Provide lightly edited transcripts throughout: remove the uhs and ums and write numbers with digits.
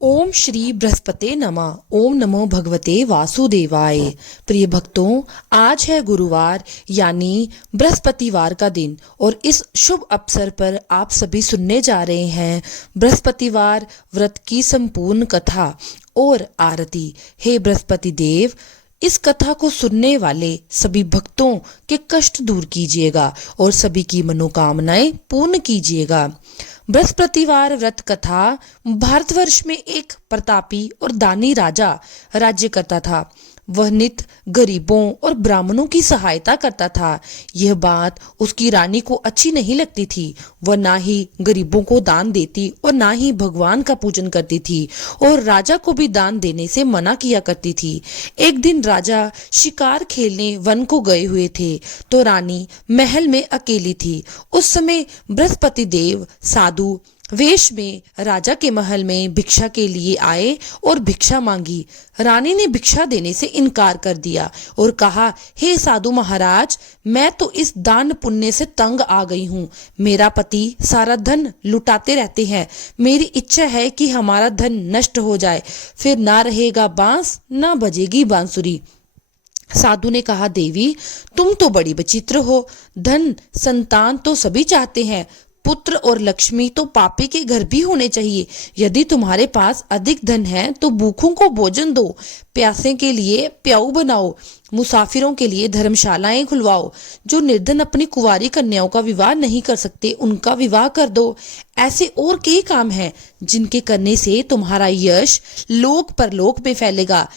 ओम श्री बृहस्पते नमः। ओम नमो भगवते वासुदेवाय। प्रिय भक्तों, आज है गुरुवार यानी बृहस्पतिवार का दिन और इस शुभ अवसर पर आप सभी सुनने जा रहे हैं बृहस्पतिवार व्रत की संपूर्ण कथा और आरती। हे बृहस्पति देव, इस कथा को सुनने वाले सभी भक्तों के कष्ट दूर कीजिएगा और सभी की मनोकामनाएं पूर्ण कीजिएगा। बृहस्पतिवार व्रत कथा। भारतवर्ष में एक प्रतापी और दानी राजा राज्य करता था। वह नित गरीबों और ब्राह्मणों की सहायता करता था। यह बात उसकी रानी को अच्छी नहीं लगती थी। वह ना ही गरीबों को दान देती और ना ही भगवान का पूजन करती थी और राजा को भी दान देने से मना किया करती थी। एक दिन राजा शिकार खेलने वन को गए हुए थे तो रानी महल में अकेली थी। उस समय बृहस्पति देव साधु वेश में राजा के महल में भिक्षा के लिए आए और भिक्षा मांगी। रानी ने भिक्षा देने से इनकार कर दिया और कहा, हे साधु महाराज, मैं तो इस दान पुण्य से तंग आ गई हूँ। मेरा पति सारा धन लुटाते रहते हैं। मेरी इच्छा है कि हमारा धन नष्ट हो जाए, फिर ना रहेगा बांस ना बजेगी बांसुरी। साधु ने कहा, देवी, तुम तो बड़ी विचित्र हो। धन संतान तो सभी चाहते हैं, पुत्र और लक्ष्मी तो पापी के घर भी होने चाहिए। यदि तुम्हारे पास अधिक धन है तो भूखों को भोजन दो, प्यासे के लिए प्याऊ बनाओ, मुसाफिरों के लिए धर्मशालाएं खुलवाओ। जो निर्धन अपनी कुंवारी कन्याओं का विवाह नहीं कर सकते उनका विवाह कर दो। ऐसे और कई काम हैं जिनके करने से तुम्हारा यश लोक परलोक में फैलेगा।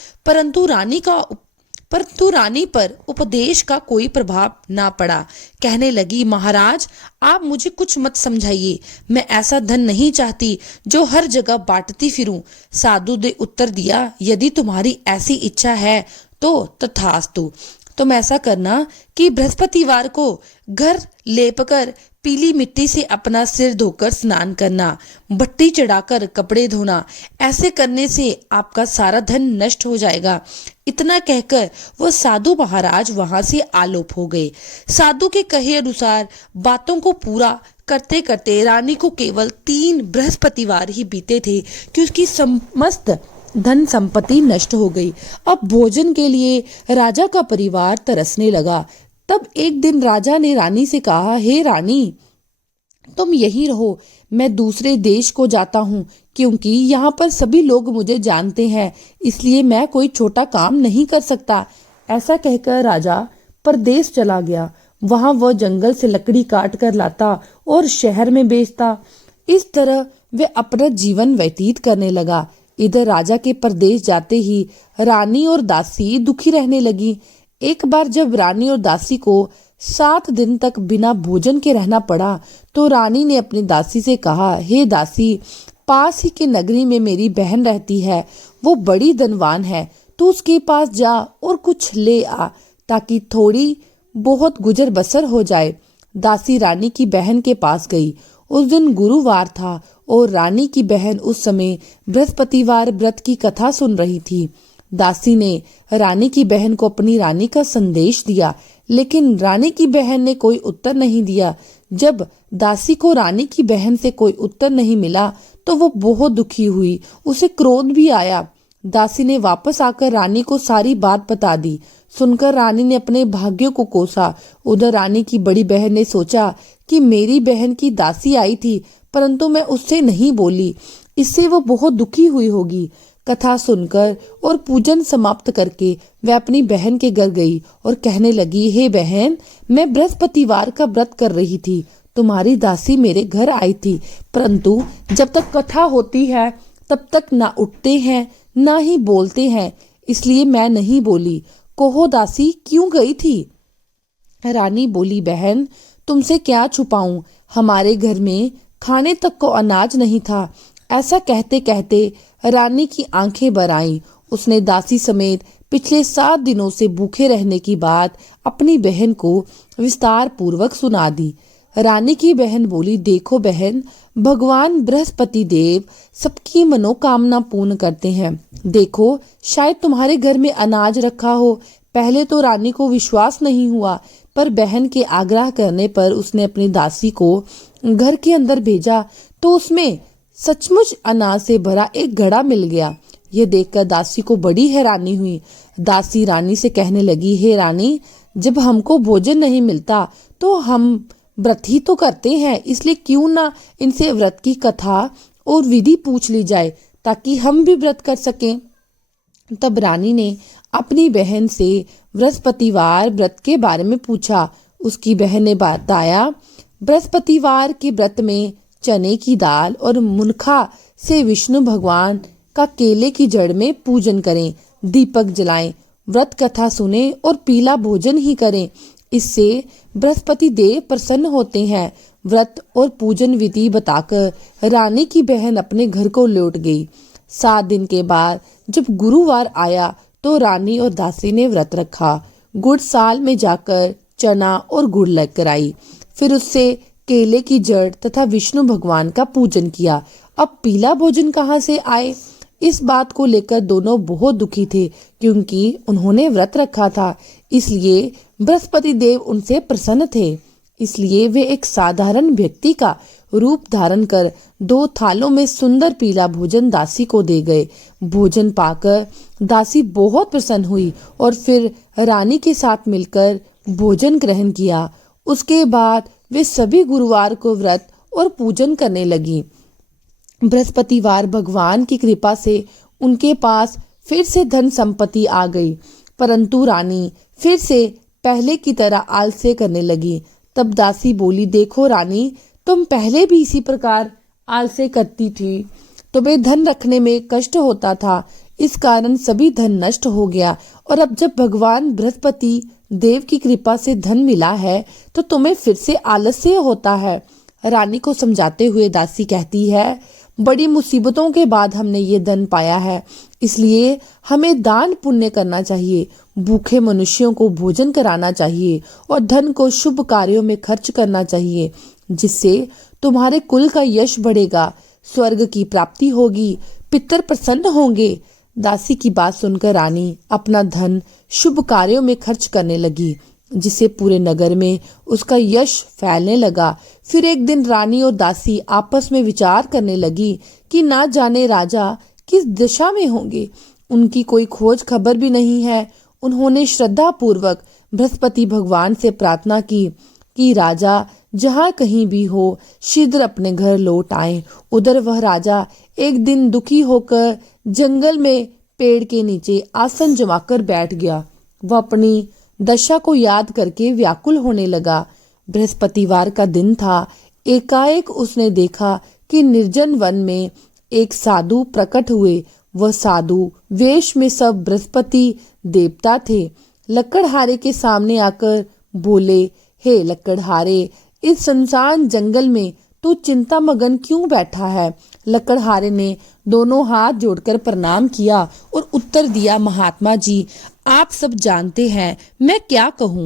परंतु रानी पर उपदेश का कोई प्रभाव ना पड़ा। कहने लगी, महाराज, आप मुझे कुछ मत समझाइए। मैं ऐसा धन नहीं चाहती जो हर जगह बांटती फिरूं। साधु ने उत्तर दिया, यदि तुम्हारी ऐसी इच्छा है तो तथास्तु। तुम ऐसा करना कि बृहस्पतिवार को घर लेपकर पीली मिट्टी से अपना सिर धोकर स्नान करना, भट्टी चढ़ाकर कपड़े धोना। ऐसे करने से आपका सारा धन नष्ट हो जाएगा। इतना कहकर वह साधु महाराज वहां से आलोप हो गए। साधु के कहे अनुसार बातों को पूरा करते करते रानी को केवल 3 बृहस्पतिवार ही बीते थे कि उसकी समस्त धन संपत्ति नष्ट हो गई। अब भोजन के लिए राजा का परिवार तरसने लगा। तब एक दिन राजा ने रानी से कहा, हे रानी, तुम यहीं रहो, मैं दूसरे देश को जाता हूँ, क्योंकि यहाँ पर सभी लोग मुझे जानते हैं, इसलिए मैं कोई छोटा काम नहीं कर सकता। ऐसा कहकर राजा परदेश चला गया। वहां वह जंगल से लकड़ी काट कर लाता और शहर में बेचता। इस तरह वे अपना जीवन व्यतीत करने लगा। इधर राजा के परदेश जाते ही रानी और दासी दुखी रहने लगी। एक बार जब रानी और दासी को 7 दिन तक बिना भोजन के रहना पड़ा तो रानी ने अपनी दासी से कहा, हे दासी, पास ही के नगरी में मेरी बहन रहती है, वो बड़ी धनवान है, तू उसके पास जा और कुछ ले आ ताकि थोड़ी बहुत गुजर बसर हो जाए। दासी रानी की बहन के पास गई। उस दिन गुरुवार था और रानी की बहन उस समय बृहस्पतिवार व्रत की कथा सुन रही थी। दासी ने रानी की बहन को अपनी रानी का संदेश दिया, लेकिन रानी की बहन ने कोई उत्तर नहीं दिया। जब दासी को रानी की बहन से कोई उत्तर नहीं मिला तो वो बहुत दुखी हुई, उसे क्रोध भी आया। दासी ने वापस आकर रानी को सारी बात बता दी। सुनकर रानी ने अपने भाग्यों को कोसा। उधर रानी की बड़ी बहन ने सोचा कि मेरी बहन की दासी आई थी, परंतु मैं उससे नहीं बोली, इससे वो बहुत दुखी हुई होगी। कथा सुनकर और पूजन समाप्त करके वह अपनी बहन के घर गई और कहने लगी, हे बहन, मैं बृहस्पतिवार का व्रत कर रही थी, तुम्हारी दासी मेरे घर आई थी, परंतु जब तक कथा होती है तब तक ना उठते हैं ना ही बोलते हैं, इसलिए मैं नहीं बोली। कहो दासी, क्यों गई थी? रानी बोली, बहन, तुमसे क्या छुपाऊं, हमारे घर में खाने तक को अनाज नहीं था। ऐसा कहते कहते रानी की आंखें भर आईं। उसने दासी समेत पिछले 7 दिनों से भूखे रहने की बात अपनी बहन को विस्तार पूर्वक सुना दी। रानी की बहन बोली, देखो बहन, भगवान बृहस्पति देव सबकी मनोकामना पूर्ण करते हैं। देखो, शायद तुम्हारे घर में अनाज रखा हो। पहले तो रानी को विश्वास नहीं हुआ, पर बहन के आग्रह करने पर उसने अपनी दासी को घर के अंदर भेजा तो उसमें सचमुच अनाज से भरा एक घड़ा मिल गया। यह देखकर दासी को बड़ी हैरानी हुई। दासी रानी से कहने लगी, हे रानी, जब हमको भोजन नहीं मिलता तो हम व्रत ही तो करते हैं, इसलिए क्यों ना इनसे व्रत की कथा और विधि पूछ ली जाए ताकि हम भी व्रत कर सकें। तब रानी ने अपनी बहन से बृहस्पतिवार व्रत के बारे में पूछा। उसकी बहन ने बताया, बृहस्पतिवार के व्रत में चने की दाल और मुनखा से विष्णु भगवान का केले की जड़ में पूजन करें, दीपक जलाएं, व्रत कथा सुने और पीला भोजन ही करें। इससे बृहस्पति देव प्रसन्न होते हैं। व्रत और पूजन विधि बताकर रानी की बहन अपने घर को लौट गई। 7 दिन के बाद जब गुरुवार आया तो रानी और दासी ने व्रत रखा। गुड़ साल में जाकर चना और गुड़ लेकर आई, फिर उससे केले की जड़ तथा विष्णु भगवान का पूजन किया। अब पीला भोजन कहाँ से आए? इस बात को लेकर दोनों बहुत दुखी थे, क्योंकि उन्होंने व्रत रखा था, इसलिए बृहस्पति देव उनसे प्रसन्न थे। इसलिए वे एक साधारण व्यक्ति का रूप धारण कर 2 थालों में सुंदर पीला भोजन दासी को दे गए। भोजन पाकर दासी बहुत प्रसन्न हुई और फिर रानी के साथ मिलकर भोजन ग्रहण किया। उसके बाद वे सभी गुरुवार को व्रत और पूजन करने लगी। बृहस्पतिवार भगवान की कृपा से उनके पास फिर से धन संपत्ति आ गई, परंतु रानी फिर से पहले की तरह आलस्य करने लगी। तब दासी बोली, देखो रानी, तुम पहले भी इसी प्रकार आलस्य करती थी, तुम्हें धन रखने में कष्ट होता था, इस कारण सभी धन नष्ट हो गया, और अब जब भगवान बृहस्पति देव की कृपा से धन मिला है तो तुम्हें फिर से आलस्य होता है। रानी को समझाते हुए दासी कहती है, बड़ी मुसीबतों के बाद हमने ये धन पाया है, इसलिए हमें दान पुण्य करना चाहिए, भूखे मनुष्यों को भोजन कराना चाहिए और धन को शुभ कार्यों में खर्च करना चाहिए, जिससे तुम्हारे कुल का यश बढ़ेगा, स्वर्ग की प्राप्ति होगी, पितर प्रसन्न होंगे। दासी की बात सुनकर रानी अपना धन शुभ कार्यों में खर्च करने लगी, जिससे पूरे नगर में उसका यश फैलने लगा। फिर एक दिन रानी और दासी आपस में विचार करने लगी कि ना जाने राजा किस दिशा में होंगे, उनकी कोई खोज खबर भी नहीं है। उन्होंने श्रद्धा पूर्वक बृहस्पति भगवान से प्रार्थना की कि राजा जहाँ कहीं भी हो शीघ्र अपने घर लौट आए। उधर वह राजा एक दिन दुखी होकर जंगल में पेड़ के नीचे आसन जमाकर बैठ गया। वह अपनी दशा को याद करके व्याकुल होने लगा। बृहस्पतिवार का दिन था। एकाएक उसने देखा कि निर्जन वन में एक साधु प्रकट हुए। वह साधु वेश में सब बृहस्पति देवता थे। लकड़हारे के सामने आकर बोले, हे लकड़हारे, इस सुनसान जंगल में तू चिंता मगन क्यों बैठा है? लकड़हारे ने दोनों हाथ जोड़कर प्रणाम किया और उत्तर दिया, महात्मा जी, आप सब जानते हैं मैं क्या कहूँ।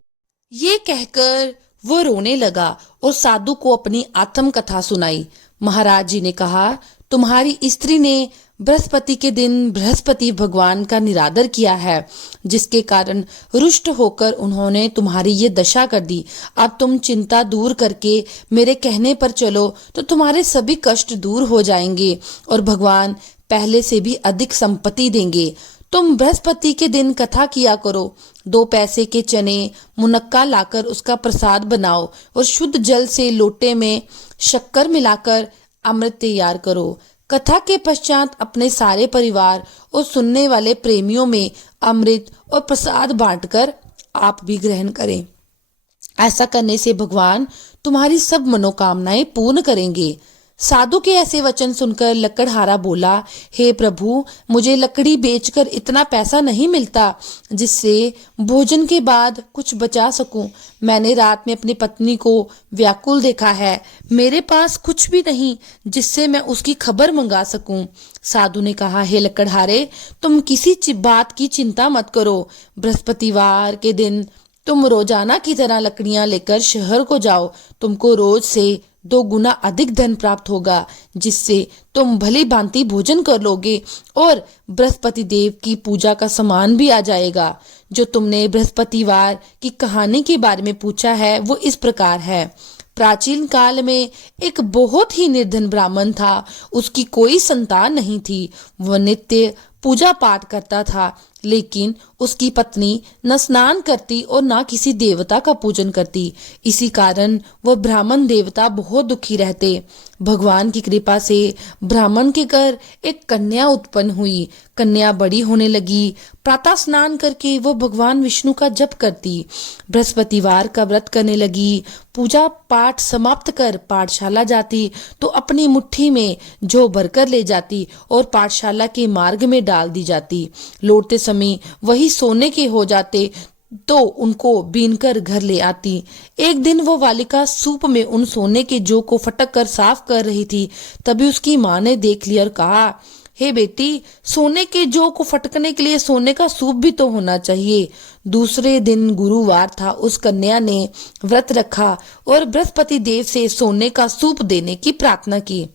ये कहकर वो रोने लगा और साधु को अपनी आत्मकथा सुनाई। महाराज जी ने कहा, तुम्हारी स्त्री ने बृहस्पति के दिन बृहस्पति भगवान का निरादर किया है, जिसके कारण रुष्ट होकर उन्होंने तुम्हारी ये दशा कर दी। अब तुम चिंता दूर करके मेरे कहने पर चलो तो तुम्हारे सभी कष्ट दूर हो जाएंगे और भगवान पहले से भी अधिक संपत्ति देंगे। तुम बृहस्पति के दिन कथा किया करो, 2 पैसे के चने मुनक्का लाकर उसका प्रसाद बनाओ और शुद्ध जल से लोटे में शक्कर मिलाकर अमृत तैयार करो। कथा के पश्चात अपने सारे परिवार और सुनने वाले प्रेमियों में अमृत और प्रसाद बांटकर आप भी ग्रहण करें। ऐसा करने से भगवान तुम्हारी सब मनोकामनाएं पूर्ण करेंगे। साधु के ऐसे वचन सुनकर लकड़हारा बोला, हे प्रभु, मुझे लकड़ी बेचकर इतना पैसा नहीं मिलता जिससे भोजन के बाद कुछ बचा सकूं। मैंने रात में अपनी पत्नी को व्याकुल देखा है, मेरे पास कुछ भी नहीं जिससे मैं उसकी खबर मंगा सकूं। साधु ने कहा, हे लकड़हारे, तुम किसी बात की चिंता मत करो। बृहस्पतिवार के दिन तुम रोजाना की तरह लकड़ियां लेकर शहर को जाओ। तुमको रोज से 2 गुना अधिक धन प्राप्त होगा, जिससे तुम भली भांति भोजन कर लोगे और बृहस्पति देव की पूजा का सामान भी आ जाएगा। जो तुमने बृहस्पतिवार की कहानी के बारे में पूछा है वो इस प्रकार है। प्राचीन काल में एक बहुत ही निर्धन ब्राह्मण था। उसकी कोई संतान नहीं थी। वह नित्य पूजा पाठ करता था, लेकिन उसकी पत्नी न स्नान करती और न किसी देवता का पूजन करती। इसी कारण वह ब्राह्मण देवता बहुत दुखी रहते। भगवान की कृपा से ब्राह्मण के घर एक कन्या उत्पन्न हुई। कन्या बड़ी होने लगी। प्रातः स्नान करके वह भगवान विष्णु का जप करती, बृहस्पतिवार का व्रत करने लगी। पूजा पाठ समाप्त कर पाठशाला जाती तो अपनी मुट्ठी में जौ भरकर ले जाती और पाठशाला के मार्ग में डाल दी जाती। लौटते समय वही सोने के हो जाते तो उनको बीनकर घर ले आती। एक दिन वो बालिका सूप में उन सोने के जौ को फटक कर साफ कर रही थी। तभी उसकी माँ ने देख लिया और कहा, हे बेटी, सोने के जौ को फटकने के लिए सोने का सूप भी तो होना चाहिए। दूसरे दिन गुरुवार था। उस कन्या ने व्रत रखा और बृहस्पति देव से सोने का सूप देने की प्रार्थना की।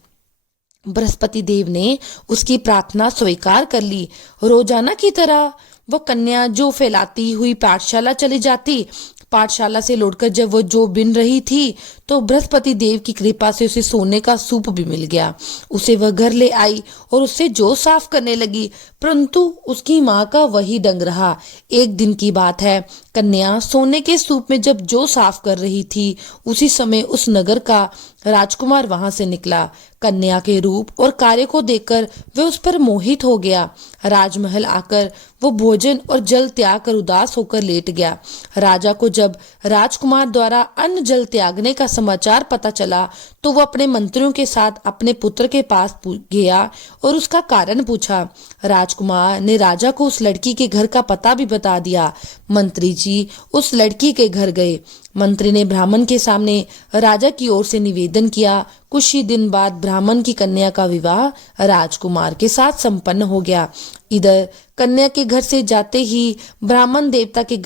बृहस्पति देव ने उसकी प्रार्थना स्वीकार कर ली। रोजाना की तरह वह कन्या जो फैलाती हुई पाठशाला चली जाती। पाठशाला से लौटकर जब वो जो बिन रही थी तो बृहस्पति देव की कृपा से उसे सोने का सूप भी मिल गया। उसे वह घर ले आई और उससे जो साफ करने लगी, परंतु उसकी माँ का वही डंग रहा। एक दिन की बात है, कन्या सोने के सूप में जब जो साफ कर रही थी, उसी समय उस नगर का राजकुमार वहां से निकला। कन्या के रूप और कार्य को देखकर वह उस पर मोहित हो गया। राजमहल आकर वो भोजन और जल त्याग कर उदास होकर लेट गया। राजा को जब राजकुमार द्वारा अन्न जल त्यागने का समाचार पता चला तो वह अपने मंत्रियों के साथ अपने पुत्र के पास गया और उसका कारण पूछा। राजकुमार ने राजा को उस लड़की के घर का पता भी बता दिया। मंत्री जी उस लड़की के घर गए। मंत्री ने ब्राह्मण के सामने राजा की ओर से निवेदन किया। कुछ ही दिन बाद ब्राह्मण की कन्या का विवाह राजकुमार के साथ संपन्न हो गया। इधर कन्या के घर से जाते ही ब्राह्मण देवता के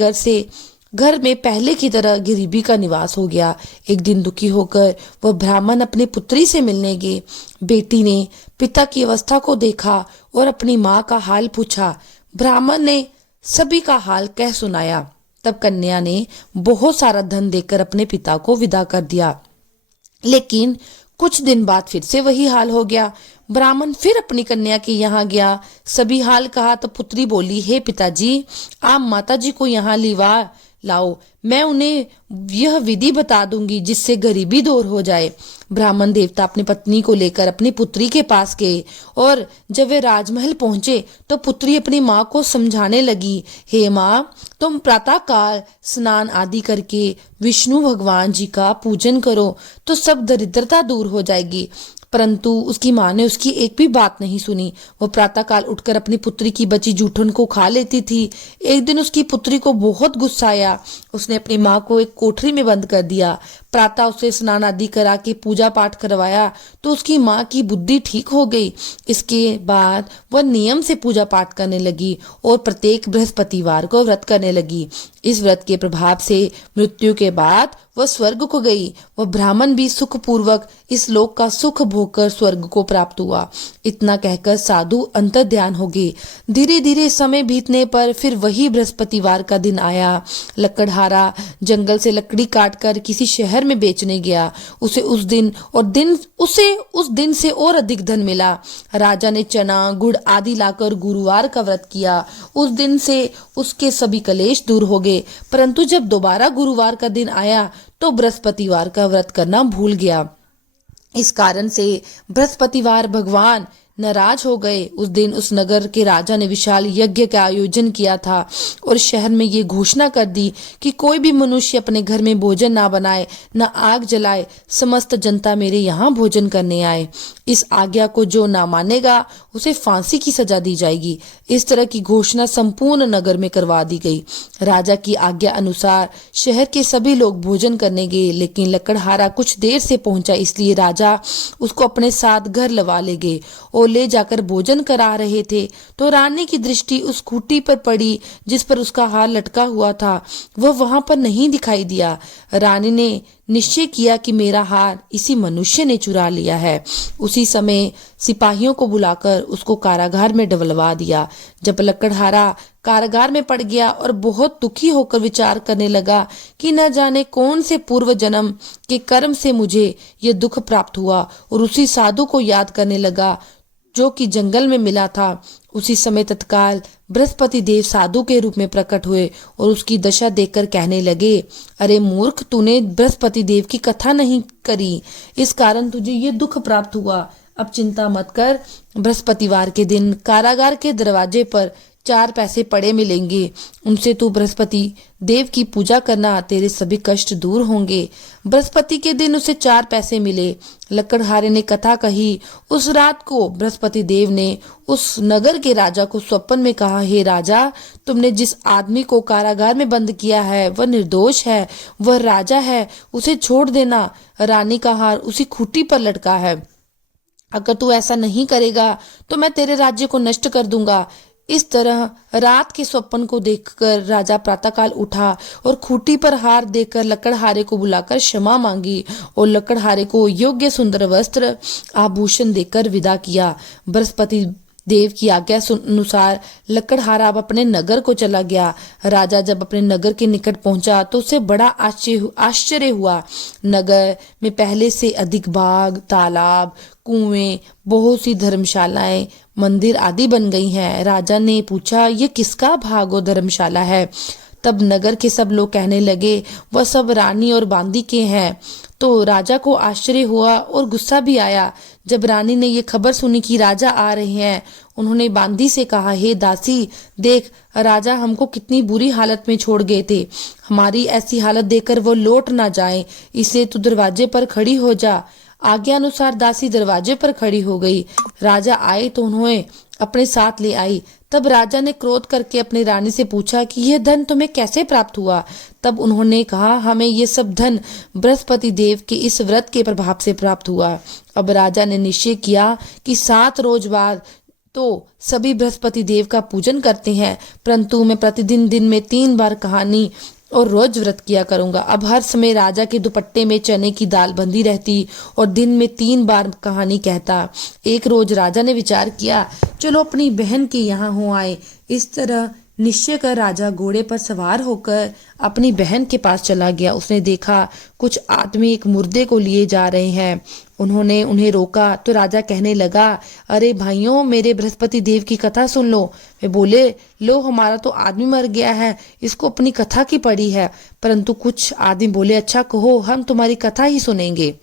घर में पहले की तरह गरीबी का निवास हो गया। एक दिन दुखी होकर वह ब्राह्मण अपनी पुत्री से मिलने गए। बेटी ने पिता की अवस्था को देखा और अपनी माँ का हाल पूछा। ब्राह्मण ने सभी का हाल कह सुनाया। तब कन्या ने बहुत सारा धन देकर अपने पिता को विदा कर दिया। लेकिन कुछ दिन बाद फिर से वही हाल हो गया। ब्राह्मण फिर अपनी कन्या के यहाँ गया, सभी हाल कहा तो पुत्री बोली, हे पिताजी, आप माताजी को यहाँ लाओ, मैं उन्हें यह विधि बता दूंगी जिससे गरीबी दूर हो जाए। ब्राह्मण देवता अपनी पत्नी को लेकर अपनी पुत्री के पास गए और जब वे राजमहल पहुंचे तो पुत्री अपनी माँ को समझाने लगी, हे माँ, तुम प्रातः काल स्नान आदि करके विष्णु भगवान जी का पूजन करो तो सब दरिद्रता दूर हो जाएगी। परंतु उसकी माँ ने उसकी एक भी बात नहीं सुनी। वो प्रातःकाल उठकर अपनी पुत्री की बची जूठन को खा लेती थी। एक दिन उसकी पुत्री को बहुत गुस्सा आया। उसने अपनी माँ को एक कोठरी में बंद कर दिया। प्रातः उसे स्नान आदि करा के पूजा पाठ करवाया तो उसकी माँ की बुद्धि ठीक हो गई। इसके बाद वह नियम से पूजा पाठ करने लगी और प्रत्येक बृहस्पतिवार को व्रत करने लगी। इस व्रत के प्रभाव से मृत्यु के बाद वह स्वर्ग को गई। वह ब्राह्मण भी सुखपूर्वक इस लोक का सुख भोगकर स्वर्ग को प्राप्त हुआ। इतना कहकर साधु अंतर ध्यान हो गए। धीरे धीरे समय बीतने पर फिर वही बृहस्पतिवार का दिन आया। लकड़हारा जंगल से लकड़ी काटकर किसी शहर में बेचने गया। उसे उस दिन से और अधिक धन मिला। राजा ने चना गुड़ आदि लाकर गुरुवार का व्रत किया। उस दिन से उसके सभी कलेश दूर हो गए। परंतु जब दोबारा गुरुवार का दिन आया तो बृहस्पतिवार का व्रत करना भूल गया। इस कारण से बृहस्पतिवार भगवान नाराज हो गए। उस दिन उस नगर के राजा ने विशाल यज्ञ का आयोजन किया था और शहर में ये घोषणा कर दी कि कोई भी मनुष्य अपने घर में भोजन ना बनाए, ना आग जलाए। समस्त जनता मेरे यहाँ भोजन करने आए। इस आज्ञा को जो ना मानेगा उसे फांसी की सजा दी जाएगी। इस तरह की घोषणा संपूर्ण नगर में करवा दी गई। राजा की आज्ञा अनुसार शहर के सभी लोग भोजन करने गए, लेकिन लकड़हारा कुछ देर से पहुंचा, इसलिए राजा उसको अपने साथ घर लवा ले गए और ले जाकर भोजन करा रहे थे तो रानी की दृष्टि उस खूंटी पर पड़ी जिस पर उसका हार लटका हुआ था। वह वहां पर नहीं दिखाई दिया। रानी ने निश्चय किया कि मेरा हार इसी मनुष्य ने चुरा लिया है। उसी समय सिपाहियों को बुलाकर उसको कारागार में डलवा दिया। जब लकड़हारा कारागार में पड़ गया और बहुत दुखी होकर विचार करने लगा कि न जाने कौन से पूर्व जन्म के कर्म से मुझे ये दुख प्राप्त हुआ, और उसी साधु को याद करने लगा जो कि जंगल में मिला था। उसी समय तत्काल बृहस्पति देव साधु के रूप में प्रकट हुए और उसकी दशा देखकर कहने लगे, अरे मूर्ख, तूने बृहस्पति देव की कथा नहीं करी, इस कारण तुझे ये दुख प्राप्त हुआ। अब चिंता मत कर, बृहस्पतिवार के दिन कारागार के दरवाजे पर 4 पैसे पड़े मिलेंगे, उनसे तू बृहस्पति देव की पूजा करना, तेरे सभी कष्ट दूर होंगे। बृहस्पति के दिन उसे 4 पैसे मिले। लकड़हारे ने कथा कही। उस रात को बृहस्पति देव ने उस नगर के राजा को स्वप्न में कहा, हे राजा, तुमने जिस आदमी को कारागार में बंद किया है वह निर्दोष है, वह राजा है, उसे छोड़ देना। रानी का हार उसी खूंटी पर लटका है। अगर तू ऐसा नहीं करेगा तो मैं तेरे राज्य को नष्ट कर दूंगा। इस तरह रात के स्वप्न को देखकर राजा प्रातःकाल उठा और खूंटी पर हार देकर लकड़हारे को बुलाकर क्षमा मांगी और लकड़हारे को योग्य सुंदर वस्त्र आभूषण देकर विदा किया। बृहस्पति देव की आज्ञा अनुसार लकड़हारा अब अपने नगर को चला गया। राजा जब अपने नगर के निकट पहुंचा तो उसे बड़ा आश्चर्य हुआ। नगर में पहले से अधिक बाग, तालाब, कुएं, बहुत सी धर्मशालाएं, मंदिर आदि बन गई हैं। राजा ने पूछा, ये किसका भाग और धर्मशाला है? तब नगर के सब लोग कहने लगे, वह सब रानी और बांदी के हैं। तो राजा को आश्चर्य हुआ और गुस्सा भी आया। जब रानी ने ये खबर सुनी कि राजा आ रहे हैं, उन्होंने बांदी से कहा, हे दासी, देख, राजा हमको कितनी बुरी हालत में छोड़ गए थे। हमारी ऐसी हालत देखकर वो लौट ना जाए, इसलिए तू दरवाजे पर खड़ी हो जा। आज्ञा अनुसार दासी दरवाजे पर खड़ी हो गई। राजा आए तो उन्हें अपने साथ ले आई। तब राजा ने क्रोध करके अपनी रानी से पूछा कि यह धन तुम्हें कैसे प्राप्त हुआ? तब उन्होंने कहा, हमें ये सब धन बृहस्पति देव के इस व्रत के प्रभाव से प्राप्त हुआ। अब राजा ने निश्चय किया कि 7 रोज बाद तो सभी बृहस्पति देव का पूजन करते हैं, परंतु मैं प्रतिदिन दिन में 3 बार कहानी और रोज व्रत किया करूंगा। अब हर समय राजा के दुपट्टे में चने की दाल बंधी रहती और दिन में 3 बार कहानी कहता। एक रोज राजा ने विचार किया, चलो अपनी बहन के यहाँ हो आए। इस तरह निश्चय कर राजा घोड़े पर सवार होकर अपनी बहन के पास चला गया। उसने देखा कुछ आदमी एक मुर्दे को लिए जा रहे हैं। उन्होंने उन्हें रोका तो राजा कहने लगा, अरे भाइयों, मेरे बृहस्पति देव की कथा सुन लो। वे बोले, लो, हमारा तो आदमी मर गया है, इसको अपनी कथा की पड़ी है। परंतु कुछ आदमी बोले, अच्छा कहो, हम तुम्हारी कथा ही सुनेंगे।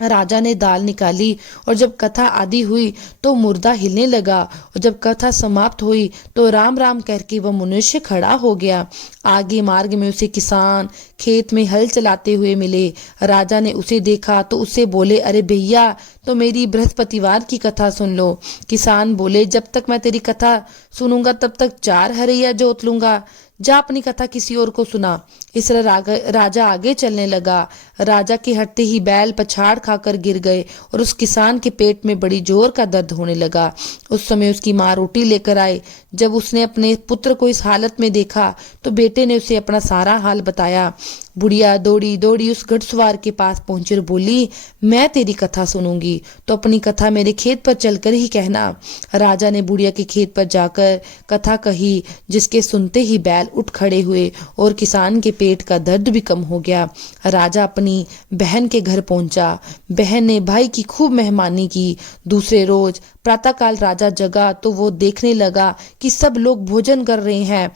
राजा ने दाल निकाली और जब कथा आदि हुई तो मुर्दा हिलने लगा, और जब कथा समाप्त हुई तो राम राम करके वह मनुष्य खड़ा हो गया। आगे मार्ग में उसे किसान खेत में हल चलाते हुए मिले। राजा ने उसे देखा तो उससे बोले, अरे भैया, तो मेरी बृहस्पतिवार की कथा सुन लो। किसान बोले, जब तक मैं तेरी कथा सुनूंगा तब तक 4 हरैया जोत लूंगा, जा अपनी कथा किसी और को सुना। इस तरह राजा आगे चलने लगा। राजा के हटते ही बैल पछाड़ खाकर गिर गए और उस किसान के पेट में बड़ी जोर का दर्द होने लगा। उस समय उसकी माँ रोटी लेकर आई। जब उसने अपने पुत्र को इस हालत में देखा तो बेटे ने उसे अपना सारा हाल बताया। बुढ़िया दौड़ी दौड़ी उस घुड़सवार के पास पहुंची और बोली, मैं तेरी कथा सुनूंगी, तो अपनी कथा मेरे खेत पर चलकर ही कहना। राजा ने बुढ़िया के खेत पर जाकर कथा कही, जिसके सुनते ही बैल उठ खड़े हुए और किसान के पेट का दर्द भी कम हो गया। राजा अपनी बहन के घर पहुंचा। बहन ने भाई की खूब मेहमानी की। दूसरे रोज प्रातःकाल राजा जगा तो वो देखने लगा कि सब लोग भोजन कर रहे हैं।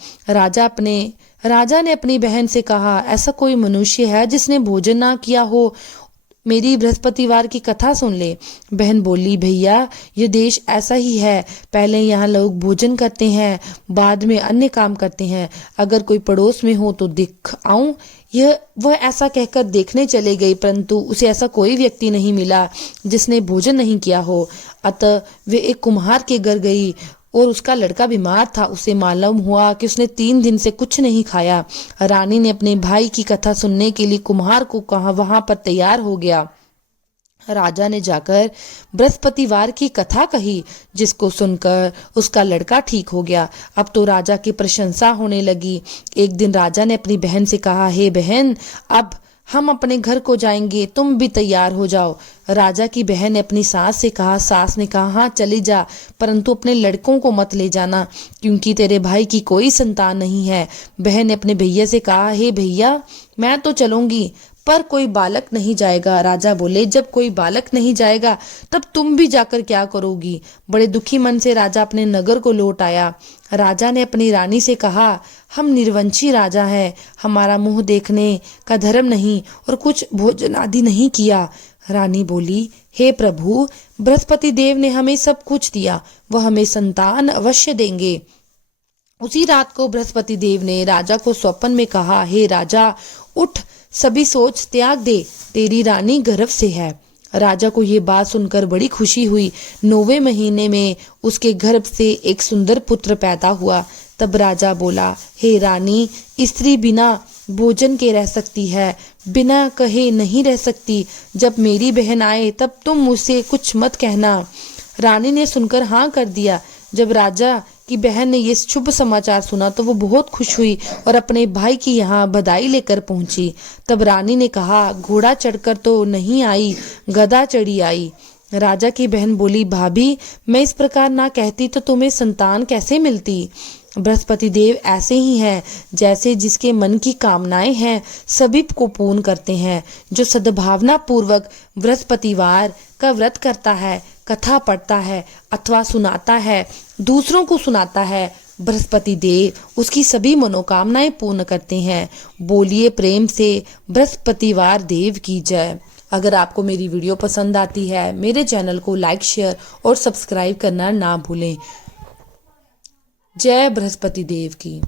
राजा ने अपनी बहन से कहा, ऐसा कोई मनुष्य है जिसने भोजन ना किया हो? मेरी बृहस्पतिवार की कथा सुन ले। बहन बोली, भैया, ये देश ऐसा ही है, पहले यहाँ लोग भोजन करते हैं, बाद में अन्य काम करते हैं। अगर कोई पड़ोस में हो तो दिख आऊं। वह ऐसा कहकर देखने चले गई, परंतु उसे ऐसा कोई व्यक्ति नहीं मिला जिसने भोजन नहीं किया हो। अतः वे एक कुम्हार के घर गई और उसका लड़का बीमार था। उसे मालूम हुआ कि उसने 3 दिन से कुछ नहीं खाया। रानी ने अपने भाई की कथा सुनने के लिए कुम्हार को कहा, वहां पर तैयार हो गया। राजा ने जाकर बृहस्पतिवार की कथा कही, जिसको सुनकर उसका लड़का ठीक हो गया। अब तो राजा की प्रशंसा होने लगी। एक दिन राजा ने अपनी बहन से कहा, हे बहन, अब हम अपने घर को जाएंगे, तुम भी तैयार हो जाओ। राजा की बहन ने अपनी सास से कहा। सास ने कहा, हाँ चली जा, परंतु अपने लड़कों को मत ले जाना, क्योंकि तेरे भाई की कोई संतान नहीं है। बहन ने अपने भैया से कहा, हे भैया, मैं तो चलूंगी, पर कोई बालक नहीं जाएगा। राजा बोले, जब कोई बालक नहीं जाएगा तब तुम भी जाकर क्या करोगी। बड़े दुखी मन से राजा अपने नगर को लौट आया। राजा ने अपनी रानी से कहा, हम निर्वंशी राजा हैं, हमारा मुंह देखने का धर्म नहीं और कुछ भोजन आदि नहीं किया। रानी बोली, हे प्रभु, बृहस्पति देव ने हमें सब कुछ दिया, वह हमें संतान अवश्य देंगे। उसी रात को बृहस्पति देव ने राजा को स्वप्न में कहा, हे राजा, उठ, सभी सोच त्याग दे, तेरी रानी गर्भ से है। राजा को ये बात सुनकर बड़ी खुशी हुई। 9वें महीने में उसके गर्भ से एक सुंदर पुत्र पैदा हुआ। तब राजा बोला, हे रानी, स्त्री बिना भोजन के रह सकती है, बिना कहे नहीं रह सकती। जब मेरी बहन आए तब तुम मुझसे कुछ मत कहना। रानी ने सुनकर हाँ कर दिया। जब राजा की बहन ने ये शुभ समाचार सुना तो वो बहुत खुश हुई और अपने भाई की यहाँ बधाई लेकर पहुंची। तब रानी ने कहा, घोड़ा चढ़कर तो नहीं आई, गधा चढ़ी आई। राजा की बहन बोली, भाभी, मैं इस प्रकार ना कहती तो तुम्हें संतान कैसे मिलती। बृहस्पति देव ऐसे ही हैं, जैसे जिसके मन की कामनाएं हैं सभी को पूर्ण करते हैं। जो सद्भावना पूर्वक बृहस्पतिवार का व्रत करता है, कथा पढ़ता है अथवा सुनाता है, दूसरों को सुनाता है, बृहस्पति देव उसकी सभी मनोकामनाएं पूर्ण करते हैं। बोलिए प्रेम से बृहस्पतिवार देव की जय। अगर आपको मेरी वीडियो पसंद आती है, मेरे चैनल को लाइक, शेयर और सब्सक्राइब करना ना भूलें। जय बृहस्पति देव की।